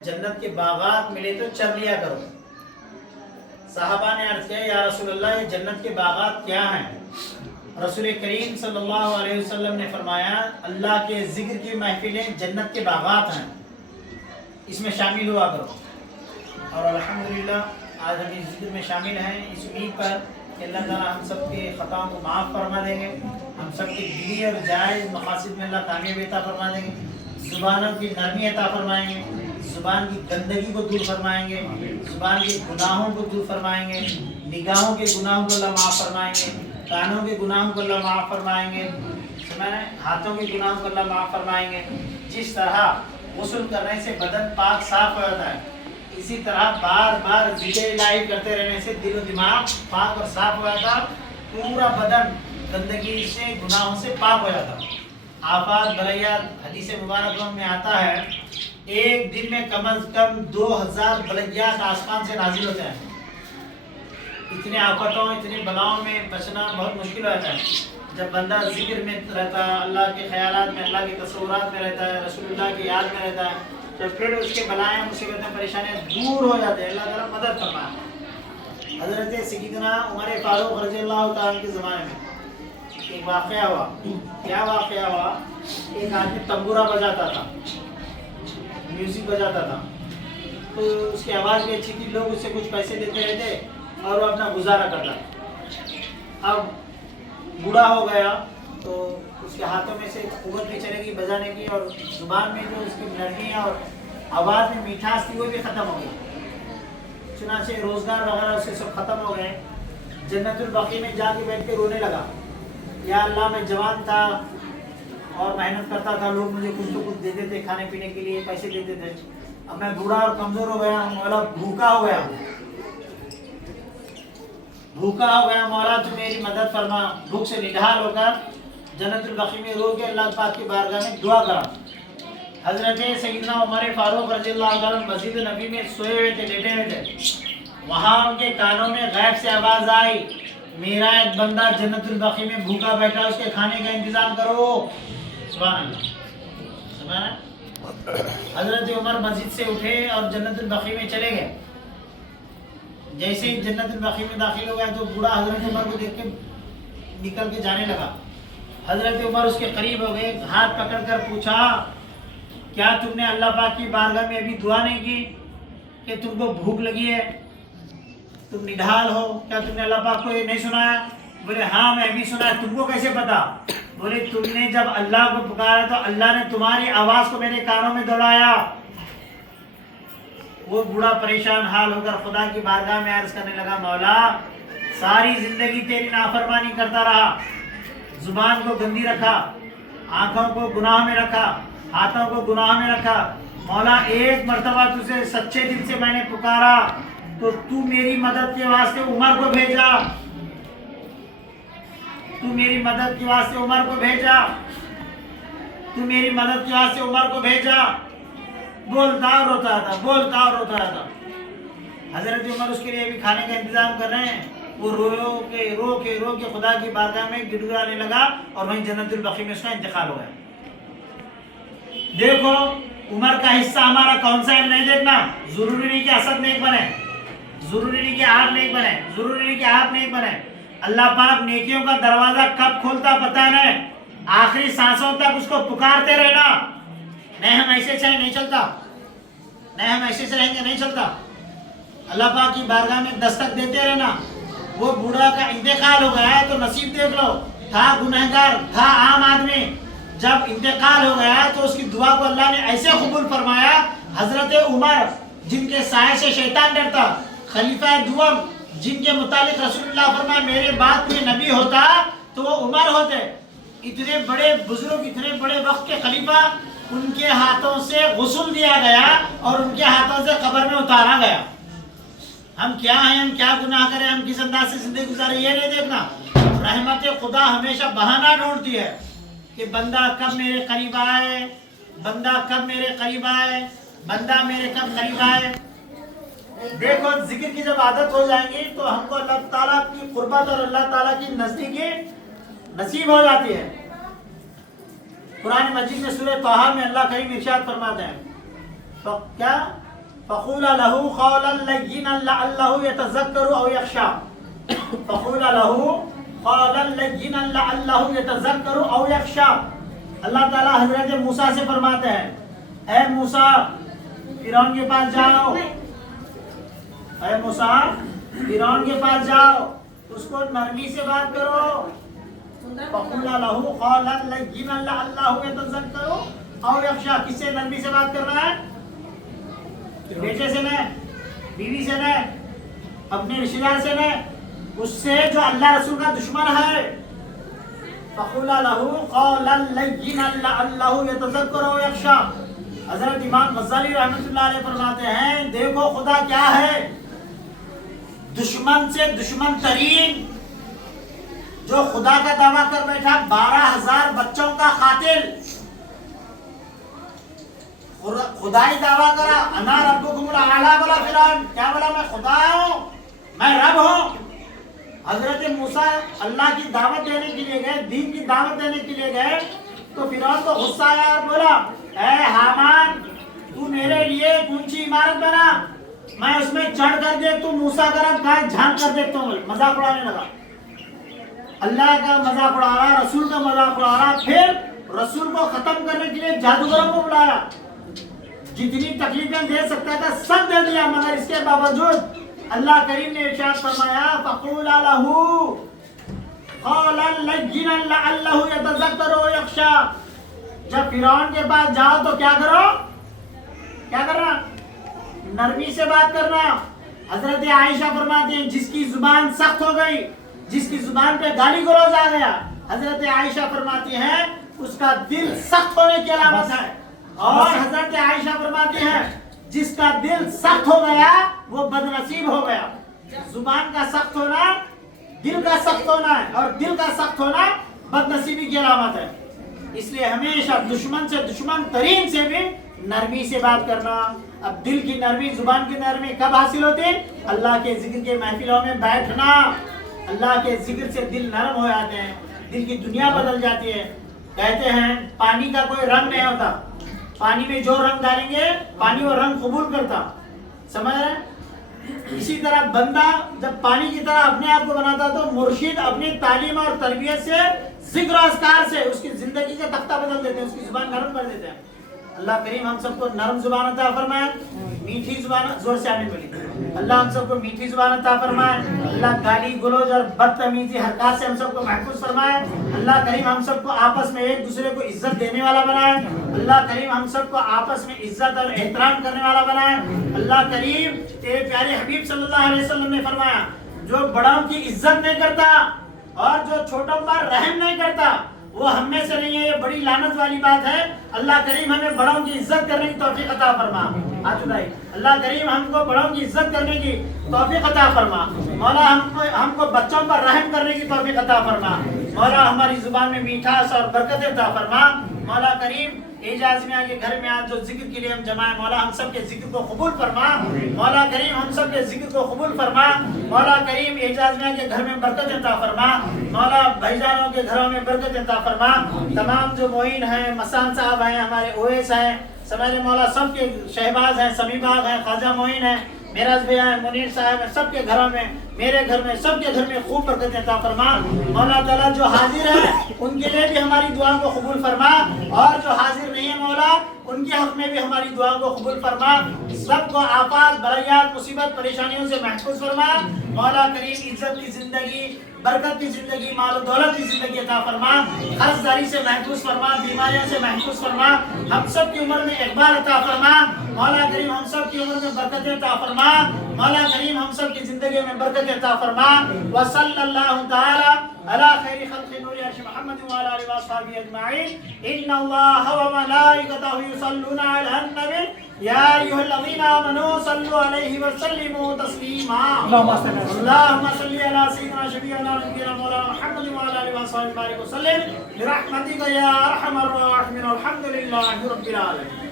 जन्नत के बागात मिले तो चर लिया करो। साहबा ने अर्ज किया, या रसूल अल्लाह, ये जन्नत के बागात क्या हैं? रसूल करीम सल्लल्लाहु अलैहि वसल्लम ने फरमाया, अल्लाह के जिक्र की महफिलें जन्नत के बागात हैं, इसमें शामिल हुआ करो। और अल्हम्दुलिल्लाह आज हम इस जिक्र में शामिल हैं, इस उम्मीद पर कि अल्लाह ताला हम सब के ख़ताओं को माफ़ फरमा देंगे, हम सब की दिली और जायज़ मकासद में अल्लाह कामयाबी अता फरमा देंगे, ज़ुबानों की नरमी अता फरमाएंगे, ज़ुबान की गंदगी को दूर फरमाएंगे, ज़ुबान के गुनाहों को दूर फरमाएंगे, निगाहों के गुनाहों को अल्लाह माफ़ फरमाएंगे, कानों के गुनाहों को अल्लाह माफ़ फरमाएंगे, हाथों के गुनाहों को अल्लाह माफ़ फरमाएंगे। जिस तरह गुस्ल करने से बदन पाक साफ हो जाता है, इसी तरह बार बार ज़िक्र इलाही करते रहने से दिल और दिमाग पाक और साफ हो जाता, पूरा बदन गंदगी से गुनाहों से पाक हो जाता। आफात बलैयात हदीस मुबारक में आता है, एक दिन में कम अज कम 2000 बलैयात आसमान से नाजिल होते हैं। इतने आफतों इतने बलाओं में बचना बहुत मुश्किल हो जाता है। जब बंदा जिक्र में रहता है, अल्लाह के ख्यालात में, अल्लाह के तस्वुरात में रहता है, रसूलुल्लाह की याद में रहता है, तो फिर उसके बलाएं मुसीबतें परेशानियां दूर हो जाते हैं। अल्लाह ताला मदद फरमाए। हज़रत सय्यदना उमर फारूक रज़ियल्लाहु ताला के ज़माने में एक वाक़या हुआ। क्या वाक़या हुआ? एक आदमी तंबूरा बजाता था, म्यूज़िक बजाता था, तो उसकी आवाज़ भी अच्छी थी, लोग उससे कुछ पैसे देते रहते और वो अपना गुजारा करता। अब बूढ़ा हो गया तो उसके हाथों में से कुव्वत भी चलेगी बजाने की, और ज़ुबान में जो उसकी नरमी और आवाज़ में मिठास थी वो भी ख़त्म हो गई। चुनांचे रोज़गार वगैरह उससे सब ख़त्म हो गए। जन्नतुल बकी में जाके बैठ के रोने लगा, या अल्लाह, मैं जवान था और मेहनत करता था, लोग मुझे कुछ तो कुछ देते थे, खाने पीने के लिए पैसे देते थे। अब मैं बूढ़ा और कमज़ोर हो गया हूँ मौला, भूखा हो गया हूँ, भूखा हो गया मौला, तो मेरी मदद फरमा। भूख से निढाल होकर जन्नतुल बकी में रो के अल्लाह पाक की बारगाह में दुआ करा। हज़रत सय्यदना उमर फारूक रज़ियल्लाहु ताला मस्जिद नबी में सोए हुए थे, लेटे हुए थे। वहाँ उनके कानों में गैब से आवाज़ आई, मेरा एक बंदा जन्नतुल बकी में भूखा बैठा, उसके खाने का इंतज़ाम करो। सुभान अल्लाह, सुभान अल्लाह। हज़रत उमर मस्जिद से उठे और जन्नतुल बकी में चले गए। जैसे ही जन्नतुल बकी में दाखिल हो गया तो बूढ़ा हज़रत उमर को देख के निकल के जाने लगा। हज़रत उमर उसके करीब हो गए, हाथ पकड़कर पूछा, क्या तुमने अल्लाह पाक की बारगाह में अभी दुआ नहीं की कि तुमको भूख लगी है, तुम निढाल हो? क्या तुमने अल्लाह पाक को ये नहीं सुनाया? बोले, हाँ मैं भी सुना। तुमको कैसे पता? बोले, तुमने जब अल्लाह को पुकारा तो अल्लाह ने तुम्हारी आवाज़ को मेरे कानों में दौड़ाया। वो बूढ़ा परेशान हाल होकर खुदा की बारगाह में अर्ज करने लगा, मौला, सारी जिंदगी तेरी नाफरमानी करता रहा, जुबान को गंदी रखा, आंखों को गुनाह में रखा, हाथों को गुनाह में रखा। मौला, एक मर्तबा तुझे सच्चे दिल से मैंने पुकारा तो तू मेरी मदद के वास्ते उमर को भेजा, तू मेरी मदद के वास्ते उमर को भेजा, तू मेरी मदद के वास्ते उमर को भेजा। बोलता और रोता था, बोलता और रोता था। हज़रत उमर उसके लिए भी खाने का इंतजाम कर रहे हैं। वो रो के खुदा की बारगाह में गिड़गिड़ाने लगा और वहीं जन्नतुल बकी में उसका इंतकाल हो गया। देखो, उमर का हिस्सा हमारा कौन सा है नहीं देखना। जरूरी नहीं कि असद नेक बने, जरूरी नहीं कि आप नेक बने, जरूरी नहीं कि आप नेक बने। अल्लाह पाक नेकियों का दरवाजा कब खोलता पता नहीं, आखिरी सांसों तक उसको पुकारते रहना। नहीं हम ऐसे चाहे नहीं चलता, नहीं हम ऐसे से रहेंगे नहीं चलता। अल्लाह पाक की बारगाह में दस्तक देते रहना। वो बूढ़ा का इंतकाल हो गया है तो नसीब देख लो, था गुनहगार, था आम आदमी, जब इंतकाल हो गया तो उसकी दुआ को अल्लाह ने ऐसे कबूल फरमाया। हजरत उमर जिनके साये से शैतान डरता, खलीफा दुआम जिनके मुतालिक रसूलुल्लाह फरमाया मेरे बाद कोई नबी होता तो वो उमर होते। इतने बड़े बुजुर्ग, इतने बड़े वक्त के खलीफा, उनके हाथों से गुस्ल दिया गया और उनके हाथों से कब्र में उतारा गया। हम क्या हैं, हम क्या गुनाह करें, हम किस अंदाज से जिंदगी गुजारे, ये नहीं देखना। रहमत खुदा हमेशा बहाना ढूंढती है कि बंदा कब मेरे करीब आए, बंदा कब मेरे करीब आए, बंदा मेरे कब करीब आए। देखो, जिक्र की जब आदत हो जाएंगी तो हमको अल्लाह ताला की कुर्बत और अल्लाह ताला की नजदीकी नसीब हो जाती है। कुरान मजीद में सूरह तहा में अल्लाह करीम इरशाद फरमाते हैं, तो क्या فقولا له قولا لینا لعلہ یتذکر او یخشی فقولا له قولا لینا لعلہ یتذکر او یخشی. اللہ تعالیٰ حضرت موسیٰ سے فرماتے ہیں اے موسیٰ فرعون کے پاس جاؤ، اے موسیٰ فرعون کے پاس جاؤ، اس کو نرمی سے بات کرو. فقولا له قولا لینا لعلہ یتذکر او یخشی. کس سے نرمی سے بات کرنا ہے؟ بیٹے سے نہیں، بیوی سے نہیں، اپنے رشتہ دار سے نہیں، اس سے جو اللہ رسول کا دشمن ہے. فقولا له قولا لینا لعلہ یتذکر او یخشی. حضرت امام غزالی رحمۃ اللہ علیہ فرماتے ہیں دیکھو خدا کیا ہے، دشمن سے دشمن ترین جو خدا کا دعویٰ کر بیٹھا 12,000 بچوں کا قاتل، خدائی دعویٰ کرا انا ربکم الاعلی، بولا فرعون کیا بولا میں خدا ہوں، میں رب ہوں. حضرت موسیٰ اللہ کی دعوت دینے کے لیے گئے، دین کی دعوت دینے کے لیے گئے تو فرعون کو غصہ آیا اور بولا اے حامان تو میرے لیے اونچی عمارت بنا، میں اس میں چڑھ کر دیکھ تو موسیٰ کا رب کہاں جھانک کر دیکھتا ہوں. مذاق اڑانے لگا، اللہ کا مذاق اڑا رہا، رسول کا مذاق اڑا رہا. پھر رسول کو ختم کرنے کے لیے جادوگروں کو بلایا، جتنی تکلیفیں دے سکتا تھا سب دے دیا، مگر اس کے باوجود اللہ کریم نے ارشاد فرمایا فقولا له قولا لینا لعلہ یتذکر او یخشی. جب فرعون کے پاس جاؤ تو کیا کرو، کیا کرنا، نرمی سے بات کرنا. حضرت عائشہ فرماتے ہیں جس کی زبان سخت ہو گئی، جس کی زبان پہ گالی گلوچ آ گیا، حضرت عائشہ فرماتی ہیں اس کا دل سخت ہونے کی علامت ہے. اور حضرت عائشہ فرماتی ہیں جس کا دل سخت ہو گیا وہ بد نصیب ہو گیا. زبان کا سخت ہونا دل کا سخت ہونا ہے، اور دل کا سخت ہونا بد نصیبی کی علامت ہے. اس لیے ہمیشہ دشمن سے دشمن ترین سے بھی نرمی سے بات کرنا. اب دل کی نرمی، زبان کی نرمی کب حاصل ہوتی ہے؟ اللہ کے ذکر کے محفلوں میں بیٹھنا. اللہ کے ذکر سے دل نرم ہو جاتے ہیں، دل کی دنیا بدل جاتی ہے. کہتے ہیں پانی کا کوئی رنگ نہیں ہوتا، پانی میں جو رنگ ڈالیں گے پانی وہ رنگ قبول کرتا. سمجھ رہے ہیں؟ اسی طرح بندہ جب پانی کی طرح اپنے آپ کو بناتا تو مرشد اپنی تعلیم اور تربیت سے، ذکر و اذکار سے اس کی زندگی کا تختہ بدل دیتے ہیں، اس کی زبان نرم کر دیتے ہیں. اللہ کریم ہم سب کو نرم زبان عطا فرمائے، میٹھی زبان، زور سے آمین بولیے. اللہ ہم سب کو میٹھی زبان عطا فرمائے. اللہ گالی گلوچ اور بدتمیزی حرکات سے ہم سب کو محفوظ فرمائے. اللہ کریم ہم سب کو آپس میں ایک دوسرے کو عزت دینے والا بنائے. اللہ کریم ہم سب کو آپس میں عزت اور احترام کرنے والا بنائے. اللہ کریم تیرے پیارے حبیب صلی اللہ علیہ وسلم نے فرمایا جو بڑوں کی عزت نہیں کرتا اور جو چھوٹوں پر رحم نہیں کرتا وہ ہم میں سے نہیں ہے. یہ بڑی لعنت والی بات ہے. اللہ کریم ہمیں بڑوں کی عزت کرنے کی توفیق عطا فرما. اللہ کریم ہم کو بڑوں کی عزت کرنے کی توفیق عطا فرما. مولا ہم کو بچوں پر رحم کرنے کی توفیق عطا فرما. مولا ہماری زبان میں میٹھاس اور برکت عطا فرما. مولا کریم اعجاز میں آگے گھر میں آج جو ذکر کے لیے ہم جمع ہیں، مولا ہم سب کے ذکر کو قبول فرما. مولا کریم ہم سب کے ذکر کو قبول فرما. مولا کریم اعجاز میں آگے گھر میں برکت عطا فرما. مولا بھائی جانوں کے گھروں میں برکت عطا فرما. تمام جو معین ہیں، مسان صاحب ہیں، ہمارے اویس ہیں، ہمارے مولا سب کے شہباز ہیں، سمی باغ ہیں، خواجہ معین ہیں، میراج بھیا ہیں، منیر صاحب ہیں، سب کے گھروں میں، میرے گھر میں، سب کے گھر میں خوب برکت عطا فرما. مولا تعالیٰ جو حاضر ہیں ان کے لیے بھی ہماری دعا کو قبول فرما، اور جو حاضر نہیں ہے مولا ان کے حق میں بھی ہماری دعا کو قبول فرما. سب کو آفات، بلایات، مصیبت، پریشانیوں سے محفوظ فرما. مولا کریم عزت کی زندگی، برکت کی زندگی، مال و دولت کی زندگی عطا فرما. قرض داری سے محفوظ فرما، بیماریوں سے محفوظ فرما. ہم سب کی عمر میں اقبال عطا فرما. مولا کریم ہم سب کی عمر میں برکت عطا فرما. مولا کریم ہم سب کی زندگی میں برکت عطا فرما. وصلی اللہ تعالی علی خیر خلق نور عرش محمد وعلی آلہ وصحبہ اجمعین. ان اللہ وملائکتہ یصلون علی النبی یا ایھا الذین آمنوا صلوا علیہ وسلموا تسلیما. اللهم صل علی سیدنا شفیعنا نبینا مولانا محمد وعلی آلہ وصحبہ وسلم برحمتک یا ارحم الراحمین. الحمد للہ رب العالمین.